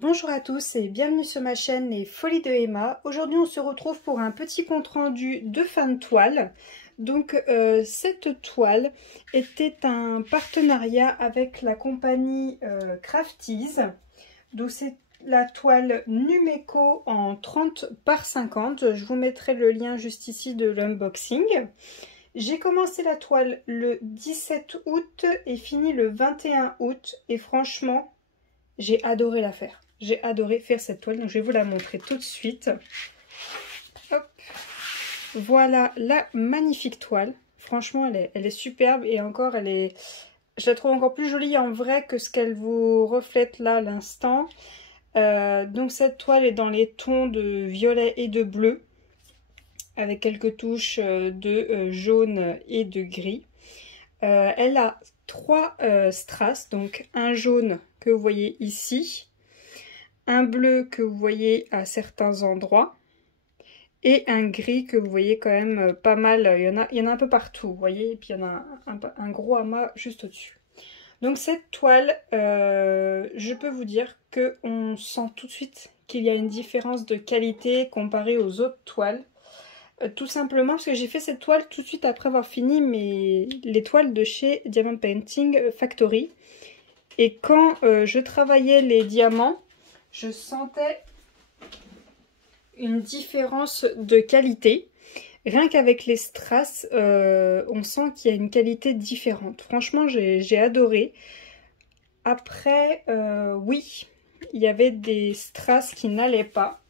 Bonjour à tous et bienvenue sur ma chaîne Les Folies de Emma. Aujourd'hui on se retrouve pour un petit compte rendu de fin de toile. Donc cette toile était un partenariat avec la compagnie Crafties. Donc c'est la toile Numeco en 30 par 50. Je vous mettrai le lien juste ici de l'unboxing. J'ai commencé la toile le 17 août et fini le 21 août et franchement j'ai adoré la faire. J'ai adoré faire cette toile, donc je vais vous la montrer tout de suite. Hop. Voilà la magnifique toile. Franchement, elle est superbe et encore, je la trouve encore plus jolie en vrai que ce qu'elle vous reflète là à l'instant. Donc cette toile est dans les tons de violet et de bleu, avec quelques touches de jaune et de gris. Elle a trois strass, donc un jaune que vous voyez ici, un bleu que vous voyez à certains endroits et un gris que vous voyez quand même pas mal. Il y en a un peu partout, vous voyez, et puis il y en a un gros amas juste au-dessus. Donc cette toile, je peux vous dire qu'on sent tout de suite qu'il y a une différence de qualité comparée aux autres toiles. Tout simplement parce que j'ai fait cette toile tout de suite après avoir fini les toiles de chez Diamond Painting Factory. Et quand je travaillais les diamants, je sentais une différence de qualité. Rien qu'avec les strass, on sent qu'il y a une qualité différente. Franchement, j'ai adoré. Après, oui, il y avait des strass qui n'allaient pas.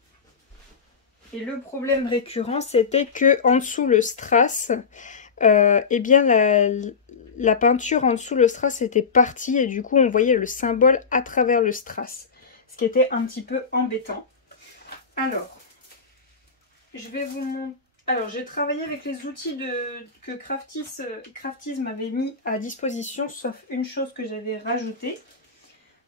Et le problème récurrent, c'était que en dessous le strass, eh bien la peinture en dessous le strass était partie et du coup on voyait le symbole à travers le strass. Ce qui était un petit peu embêtant. Alors, je vais vous montrer. Alors, j'ai travaillé avec les outils que Crafties m'avait mis à disposition, sauf une chose que j'avais rajoutée.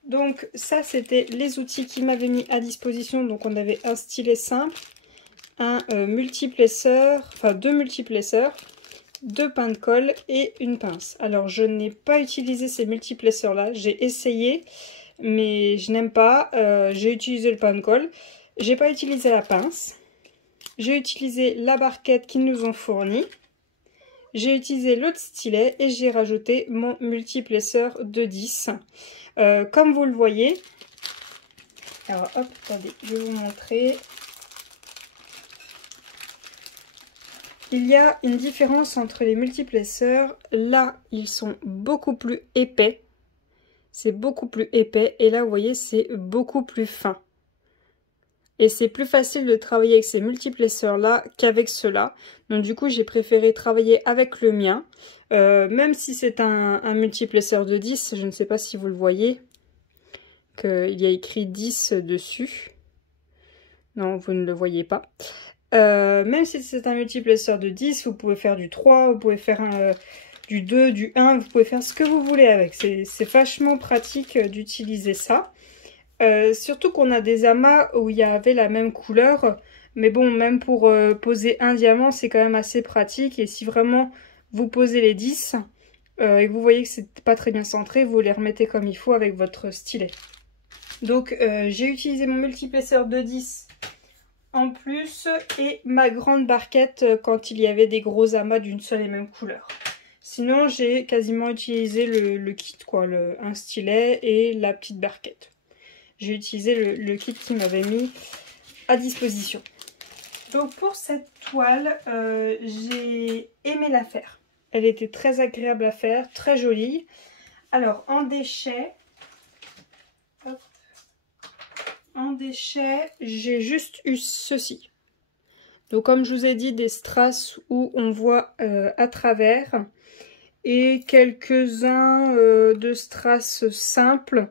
Donc, ça, c'était les outils qu'il m'avait mis à disposition. Donc, on avait un stylet simple, un multiplesseur, enfin deux multiplesseurs, deux pains de colle et une pince. Alors, je n'ai pas utilisé ces multiplesseurs-là. J'ai essayé, mais je n'aime pas. J'ai utilisé le pain de colle. J'ai pas utilisé la pince. J'ai utilisé la barquette qu'ils nous ont fournie. J'ai utilisé l'autre stylet et j'ai rajouté mon multiplesseur de 10. Comme vous le voyez. Alors hop, attendez, je vais vous montrer. Il y a une différence entre les multiplesseurs. Là, ils sont beaucoup plus épais. C'est beaucoup plus épais. Et là, vous voyez, c'est beaucoup plus fin. Et c'est plus facile de travailler avec ces multiplesseurs-là qu'avec ceux-là. Donc du coup, j'ai préféré travailler avec le mien. Même si c'est un multiplesseur de 10, je ne sais pas si vous le voyez, qu'il y a écrit 10 dessus. Non, vous ne le voyez pas. Même si c'est un multiplesseur de 10, vous pouvez faire du 3, vous pouvez faire du 2, du 1, vous pouvez faire ce que vous voulez avec. C'est vachement pratique d'utiliser ça. Surtout qu'on a des amas où il y avait la même couleur. Mais bon, même pour poser un diamant, c'est quand même assez pratique. Et si vraiment vous posez les 10 et que vous voyez que c'est pas très bien centré, vous les remettez comme il faut avec votre stylet. Donc j'ai utilisé mon multiplesseur de 10 en plus et ma grande barquette quand il y avait des gros amas d'une seule et même couleur. Sinon, j'ai quasiment utilisé le kit, quoi, un stylet et la petite barquette. J'ai utilisé le kit qui m'avait mis à disposition. Donc pour cette toile, j'ai aimé la faire. Elle était très agréable à faire, très jolie. Alors en déchets, j'ai juste eu ceci. Donc comme je vous ai dit, des strass où on voit à travers et quelques-uns de strass simples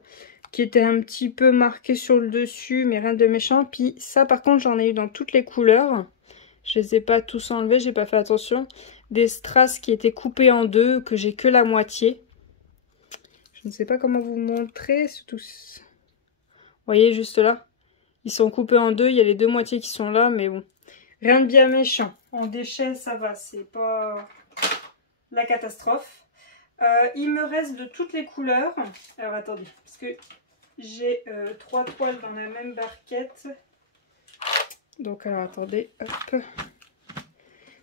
qui étaient un petit peu marqués sur le dessus, mais rien de méchant. Puis ça, par contre, j'en ai eu dans toutes les couleurs. Je les ai pas tous enlevés, j'ai pas fait attention. Des strass qui étaient coupés en deux, que j'ai que la moitié. Je ne sais pas comment vous montrer, surtout... Vous voyez, juste là. Ils sont coupés en deux, il y a les deux moitiés qui sont là, mais bon. Rien de bien méchant. En déchets, ça va, c'est pas la catastrophe. Il me reste de toutes les couleurs. Alors attendez, parce que j'ai 3 toiles dans la même barquette. Donc alors attendez, hop.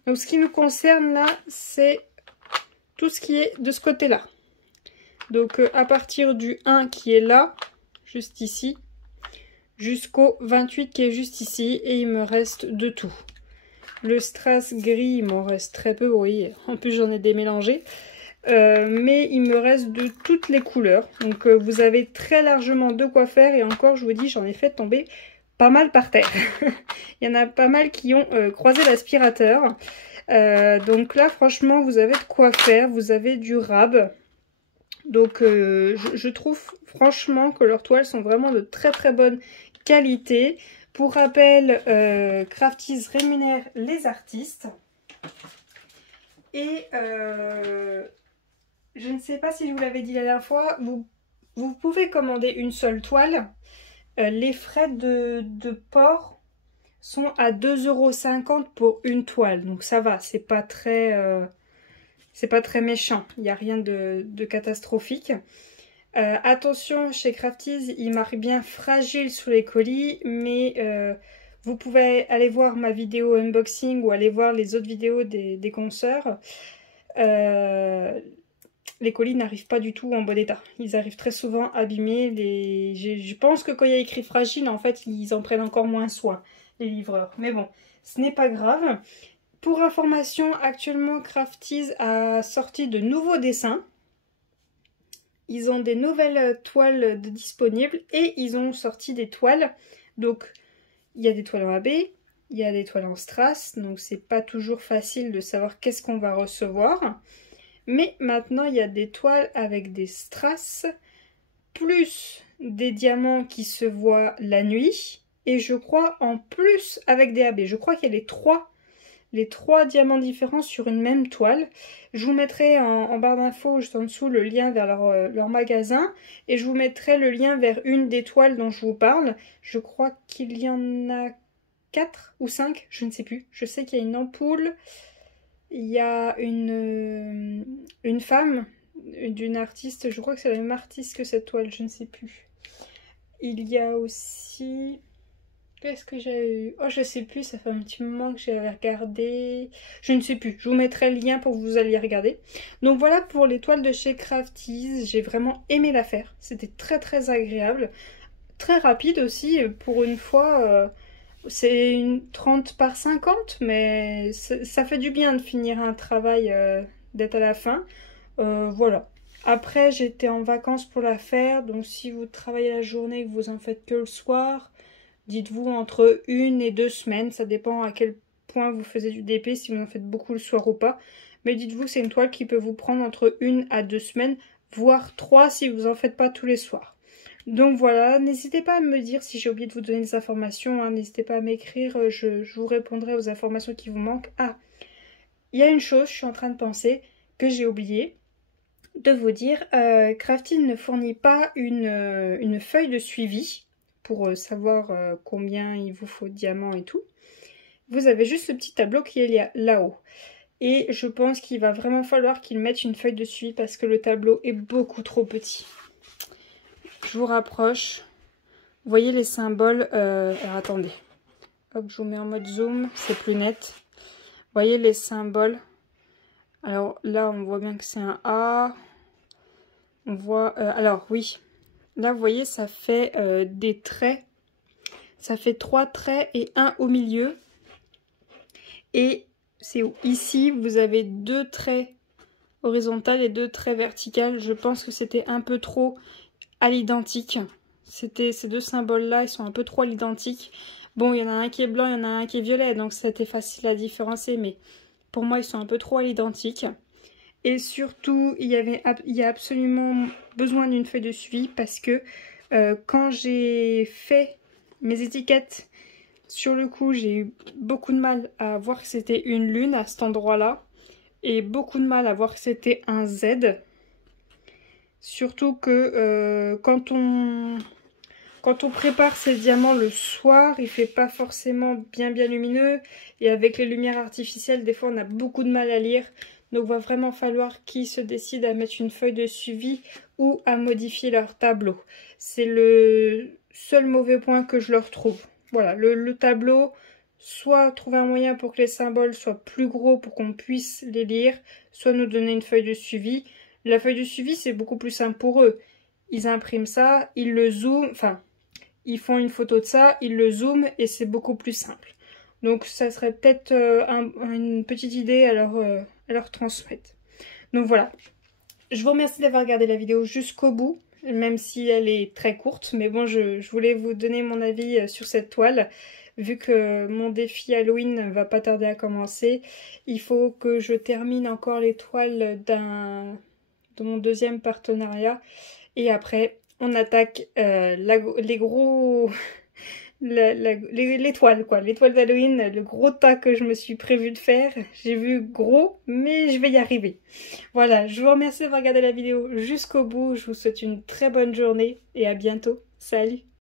Donc ce qui nous concerne là, c'est tout ce qui est de ce côté-là. Donc à partir du 1 qui est là, juste ici, jusqu'au 28 qui est juste ici, et il me reste de tout. Le strass gris, il m'en reste très peu, oui, en plus j'en ai démélangé. Mais il me reste de toutes les couleurs. Donc vous avez très largement de quoi faire, et encore je vous dis, j'en ai fait tomber pas mal par terre. Il y en a pas mal qui ont croisé l'aspirateur. Donc là franchement vous avez de quoi faire, vous avez du rab. Donc je trouve franchement que leurs toiles sont vraiment de très très bonne qualité. Pour rappel, Crafties rémunère les artistes. Et je ne sais pas si je vous l'avais dit la dernière fois, vous pouvez commander une seule toile. Les frais de port sont à 2,50 € pour une toile. Donc ça va, c'est pas très méchant. Il n'y a rien de catastrophique. Attention, chez Crafties, il marque bien fragile sur les colis, mais vous pouvez aller voir ma vidéo unboxing ou aller voir les autres vidéos des consoeurs. Les colis n'arrivent pas du tout en bon état. Ils arrivent très souvent abîmés. Je pense que quand il y a écrit fragile, en fait, ils en prennent encore moins soin, les livreurs. Mais bon, ce n'est pas grave. Pour information, actuellement, Crafties a sorti de nouveaux dessins. Ils ont des nouvelles toiles disponibles et ils ont sorti des toiles. Donc, il y a des toiles en AB, il y a des toiles en strass. Donc, c'est pas toujours facile de savoir qu'est-ce qu'on va recevoir. Mais maintenant, il y a des toiles avec des strass, plus des diamants qui se voient la nuit. Et je crois en plus avec des AB. Je crois qu'il y a les trois diamants différents sur une même toile. Je vous mettrai en barre d'infos juste en dessous le lien vers leur magasin. Et je vous mettrai le lien vers une des toiles dont je vous parle. Je crois qu'il y en a 4 ou 5, je ne sais plus. Je sais qu'il y a une ampoule. Il y a une femme d'une artiste. Je crois que c'est la même artiste que cette toile, je ne sais plus. Il y a aussi... Qu'est-ce que j'ai eu? Oh, je sais plus, ça fait un petit moment que j'avais regardé. Je ne sais plus, je vous mettrai le lien pour que vous alliez regarder. Donc voilà pour les toiles de chez Crafties. J'ai vraiment aimé l'affaire. C'était très très agréable. Très rapide aussi, pour une fois. C'est une 30 par 50, mais ça fait du bien de finir un travail, d'être à la fin. Voilà. Après, j'étais en vacances pour la faire. Donc si vous travaillez la journée et que vous en faites que le soir... Dites-vous entre 1 et 2 semaines, ça dépend à quel point vous faisiez du DP, si vous en faites beaucoup le soir ou pas. Mais dites-vous que c'est une toile qui peut vous prendre entre 1 à 2 semaines, voire 3 si vous en faites pas tous les soirs. Donc voilà, n'hésitez pas à me dire si j'ai oublié de vous donner des informations, hein, n'hésitez pas à m'écrire, je vous répondrai aux informations qui vous manquent. Ah, il y a une chose, je suis en train de penser, que j'ai oublié de vous dire, Crafties ne fournit pas une feuille de suivi pour savoir combien il vous faut de diamants et tout. Vous avez juste ce petit tableau qui est là-haut. Et je pense qu'il va vraiment falloir qu'ils mettent une feuille de suivi parce que le tableau est beaucoup trop petit. Je vous rapproche. Vous voyez les symboles. Alors attendez. Hop, je vous mets en mode zoom, c'est plus net. Vous voyez les symboles. Alors là, on voit bien que c'est un A. On voit... alors oui. Là, vous voyez, ça fait des traits. Ça fait 3 traits et 1 au milieu. Et c'est ici, vous avez 2 traits horizontaux et 2 traits verticaux. Je pense que c'était un peu trop à l'identique. Ces deux symboles-là, ils sont un peu trop à l'identique. Bon, il y en a un qui est blanc, il y en a un qui est violet, donc c'était facile à différencier. Mais pour moi, ils sont un peu trop à l'identique. Et surtout, il y a absolument besoin d'une feuille de suivi parce que quand j'ai fait mes étiquettes, sur le coup, j'ai eu beaucoup de mal à voir que c'était une lune à cet endroit-là. Et beaucoup de mal à voir que c'était un Z. Surtout que quand on prépare ces diamants le soir, il fait pas forcément bien lumineux. Et avec les lumières artificielles, des fois, on a beaucoup de mal à lire. Donc va vraiment falloir qu'ils se décident à mettre une feuille de suivi ou à modifier leur tableau. C'est le seul mauvais point que je leur trouve. Voilà, le tableau, soit trouver un moyen pour que les symboles soient plus gros pour qu'on puisse les lire, soit nous donner une feuille de suivi. La feuille de suivi, c'est beaucoup plus simple pour eux. Ils impriment ça, ils le zooment, enfin, ils font une photo de ça, ils le zooment et c'est beaucoup plus simple. Donc ça serait peut-être une petite idée à leur transmettre. Donc voilà, je vous remercie d'avoir regardé la vidéo jusqu'au bout, même si elle est très courte. Mais bon, je voulais vous donner mon avis sur cette toile. Vu que mon défi Halloween va pas tarder à commencer, il faut que je termine encore les toiles de mon deuxième partenariat. Et après, on attaque les gros... les toiles, quoi. Les toiles d'Halloween, le gros tas que je me suis prévu de faire. J'ai vu gros, mais je vais y arriver. Voilà, je vous remercie d'avoir regardé la vidéo jusqu'au bout. Je vous souhaite une très bonne journée et à bientôt. Salut!